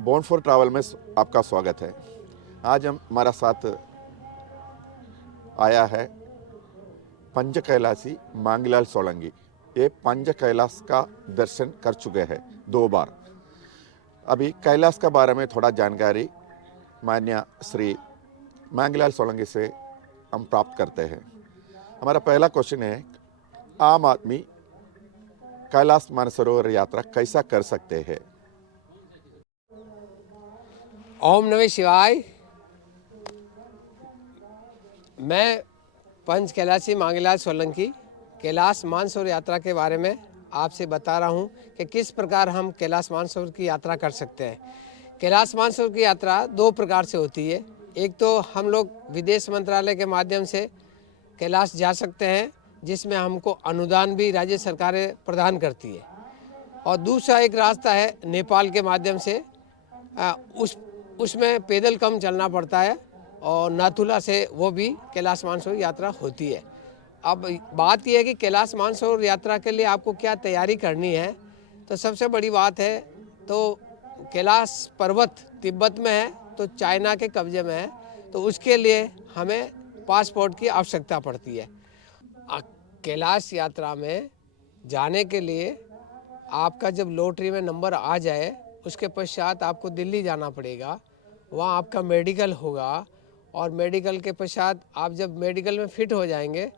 Born for travel में आपका स्वागत है। आज हमारा साथ आया है पंच कैलाशी मांगीलाल सोलंकी। ये पंच कैलाश का दर्शन कर चुके हैं 2 बार। अभी कैलाश के बारे में थोड़ा जानकारी मान्य श्री मांगीलाल सोलंकी से हम प्राप्त करते हैं। हमारा पहला क्वेश्चन है, आम आदमी कैलाश मानसरोवर यात्रा कैसा कर सकते हैं? ओम नमः शिवाय। मैं पंच कैलाशी मांगीलाल सोलंकी कैलाश मानसरोवर यात्रा के बारे में आपसे बता रहा हूँ कि किस प्रकार हम कैलाश मानसरोवर की यात्रा कर सकते हैं। कैलाश मानसरोवर की यात्रा 2 प्रकार से होती है। एक तो हम लोग विदेश मंत्रालय के माध्यम से कैलाश जा सकते हैं, जिसमें हमको अनुदान भी राज्य सरकारें प्रदान करती है, और दूसरा एक रास्ता है नेपाल के माध्यम से। उसमें पैदल कम चलना पड़ता है और नाथुला से वो भी कैलाश मानसरोवर यात्रा होती है। अब बात यह है कि कैलाश मानसरोवर यात्रा के लिए आपको क्या तैयारी करनी है। तो सबसे बड़ी बात है, तो कैलाश पर्वत तिब्बत में है, तो चाइना के कब्जे में है, तो उसके लिए हमें पासपोर्ट की आवश्यकता पड़ती है। कैलाश यात्रा में जाने के लिए आपका जब लॉटरी में नंबर आ जाए, उसके पश्चात आपको दिल्ली जाना पड़ेगा। वहाँ आपका मेडिकल होगा, और मेडिकल के पश्चात आप जब मेडिकल में फिट हो जाएंगे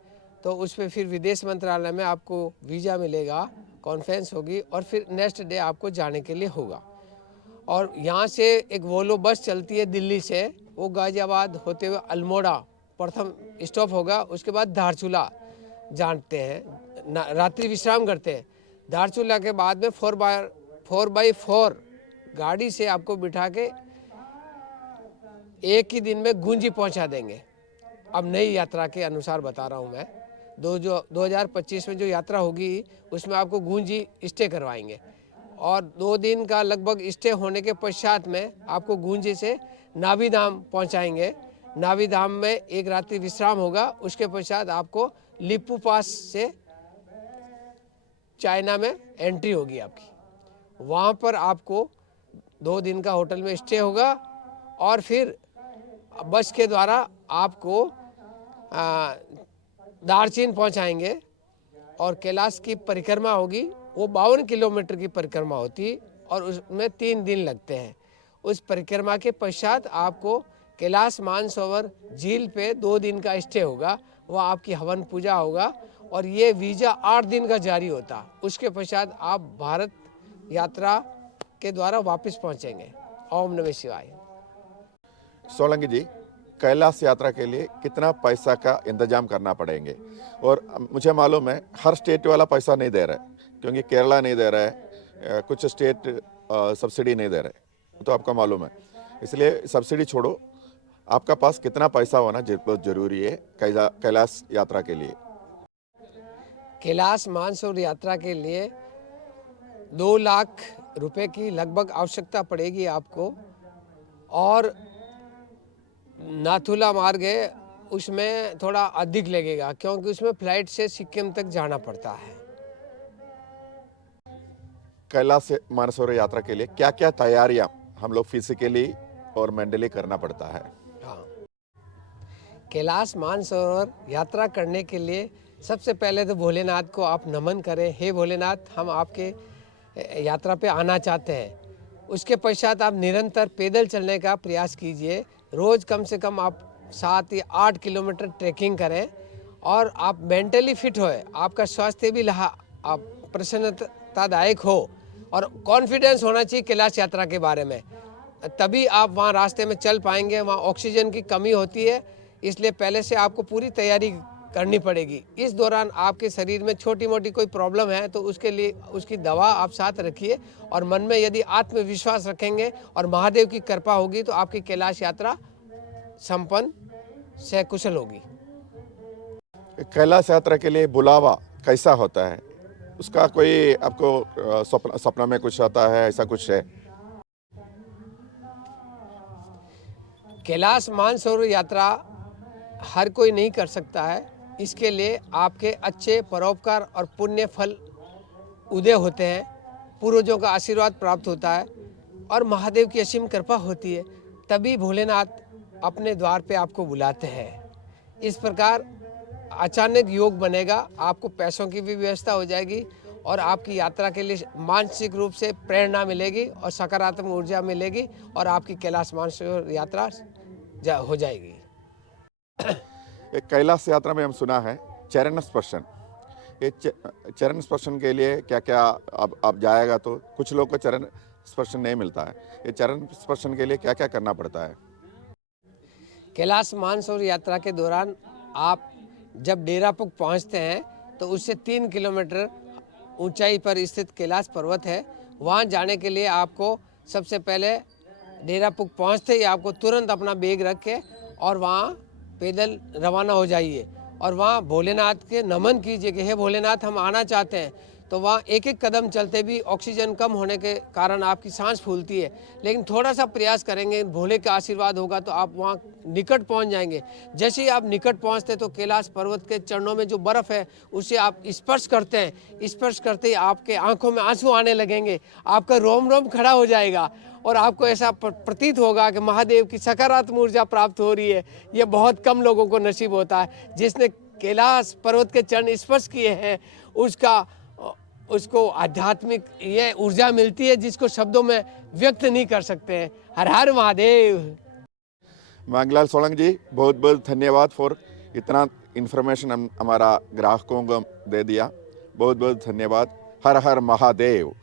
तो उस पर फिर विदेश मंत्रालय में आपको वीज़ा मिलेगा, कॉन्फ्रेंस होगी, और फिर नेक्स्ट डे आपको जाने के लिए होगा। और यहाँ से एक वोल्वो बस चलती है दिल्ली से, वो गाजियाबाद होते हुए अल्मोड़ा प्रथम स्टॉप होगा। उसके बाद धारचूला जानते हैं, रात्रि विश्राम करते हैं। धारचूला के बाद में 4x4 गाड़ी से आपको बिठा के एक ही दिन में गुंजी पहुंचा देंगे। अब नई यात्रा के अनुसार बता रहा हूं मैं। 2025 में जो यात्रा होगी उसमें आपको गुंजी स्टे करवाएंगे, और 2 दिन का लगभग स्टे होने के पश्चात में आपको गुंजी से नाभी धाम पहुंचाएंगे। नाभी धाम में एक रात्रि विश्राम होगा। उसके पश्चात आपको लिपू पास से चाइना में एंट्री होगी आपकी। वहाँ पर आपको 2 दिन का होटल में स्टे होगा, और फिर बस के द्वारा आपको दार्जिलिंग पहुँचाएंगे, और कैलाश की परिक्रमा होगी। वो 52 किलोमीटर की परिक्रमा होती, और उसमें 3 दिन लगते हैं। उस परिक्रमा के पश्चात आपको कैलाश मानसरोवर झील पे 2 दिन का स्टे होगा। वहाँ आपकी हवन पूजा होगा, और ये वीज़ा 8 दिन का जारी होता। उसके पश्चात आप भारत यात्रा के द्वारा वापस पहुँचेंगे। ओम नमः शिवाय। सोलंकी जी, कैलाश यात्रा के लिए कितना पैसा का इंतजाम करना पड़ेंगे? और मुझे मालूम है हर स्टेट वाला पैसा नहीं दे रहा है, क्योंकि केरला नहीं दे रहा है, कुछ स्टेट सब्सिडी नहीं दे रहे, तो आपका मालूम है। इसलिए सब्सिडी छोड़ो, आपका पास कितना पैसा होना बहुत जरूरी है कैलाश यात्रा के लिए? कैलाश मानसरोवर यात्रा के लिए 2 लाख रुपए की लगभग आवश्यकता पड़ेगी आपको। और नाथुला मार्ग है, उसमें थोड़ा अधिक लगेगा, क्योंकि उसमें फ्लाइट से सिक्किम तक जाना पड़ता है। कैलाश मानसरोवर यात्रा के लिए क्या क्या तैयारियां हम लोग फिजिकली और मेंटली करना पड़ता है? हाँ, कैलाश मानसरोवर यात्रा करने के लिए सबसे पहले तो भोलेनाथ को आप नमन करें। हे भोलेनाथ, हम आपके यात्रा पे आना चाहते हैं। उसके पश्चात आप निरंतर पैदल चलने का प्रयास कीजिए। रोज़ कम से कम आप 7 या 8 किलोमीटर ट्रैकिंग करें, और आप मेंटली फिट होए, आपका स्वास्थ्य भी आप प्रसन्नतादायक हो, और कॉन्फिडेंस होना चाहिए कैलाश यात्रा के बारे में। तभी आप वहाँ रास्ते में चल पाएंगे। वहाँ ऑक्सीजन की कमी होती है, इसलिए पहले से आपको पूरी तैयारी करनी पड़ेगी। इस दौरान आपके शरीर में छोटी मोटी कोई प्रॉब्लम है तो उसके लिए उसकी दवा आप साथ रखिए, और मन में यदि आत्मविश्वास रखेंगे और महादेव की कृपा होगी तो आपकी कैलाश यात्रा संपन्न सकुशल होगी। कैलाश यात्रा के लिए बुलावा कैसा होता है? उसका कोई आपको सपना में कुछ आता है, ऐसा कुछ है? कैलाश मानसरोवर यात्रा हर कोई नहीं कर सकता है। इसके लिए आपके अच्छे परोपकार और पुण्य फल उदय होते हैं, पूर्वजों का आशीर्वाद प्राप्त होता है, और महादेव की असीम कृपा होती है, तभी भोलेनाथ अपने द्वार पे आपको बुलाते हैं। इस प्रकार अचानक योग बनेगा, आपको पैसों की भी व्यवस्था हो जाएगी और आपकी यात्रा के लिए मानसिक रूप से प्रेरणा मिलेगी और सकारात्मक ऊर्जा मिलेगी और आपकी कैलाश मानसरोवर यात्रा हो जाएगी। एक कैलाश यात्रा में हम सुना है चरण स्पर्शन। ये चरण स्पर्शन के लिए क्या क्या अब जाएगा तो कुछ लोग को चरण स्पर्शन नहीं मिलता है, ये चरण स्पर्शन के लिए क्या क्या करना पड़ता है? कैलाश मानसरोवर यात्रा के दौरान आप जब डेरापुक पहुंचते हैं तो उससे 3 किलोमीटर ऊंचाई पर स्थित कैलाश पर्वत है। वहां जाने के लिए आपको सबसे पहले डेरापुक पहुंचते ही आपको तुरंत अपना बैग रख के और वहां पैदल रवाना हो जाइए और वहां भोलेनाथ के नमन कीजिए कि हे भोलेनाथ, हम आना चाहते हैं। तो वहाँ एक एक कदम चलते भी ऑक्सीजन कम होने के कारण आपकी सांस फूलती है, लेकिन थोड़ा सा प्रयास करेंगे, भोले का आशीर्वाद होगा तो आप वहाँ निकट पहुँच जाएंगे। जैसे ही आप निकट पहुँचते तो कैलाश पर्वत के चरणों में जो बर्फ़ है उसे आप स्पर्श करते हैं, स्पर्श करते ही आपके आंखों में आंसू आने लगेंगे, आपका रोम रोम खड़ा हो जाएगा और आपको ऐसा प्रतीत होगा कि महादेव की सकारात्मक ऊर्जा प्राप्त हो रही है। ये बहुत कम लोगों को नसीब होता है। जिसने कैलाश पर्वत के चरण स्पर्श किए हैं उसको आध्यात्मिक ये ऊर्जा मिलती है जिसको शब्दों में व्यक्त नहीं कर सकते हैं। हर हर महादेव। मांगलाल सोलंकी जी, बहुत बहुत धन्यवाद फॉर इतना इन्फॉर्मेशन हमारा ग्राहकों को दे दिया। बहुत बहुत धन्यवाद। हर हर महादेव।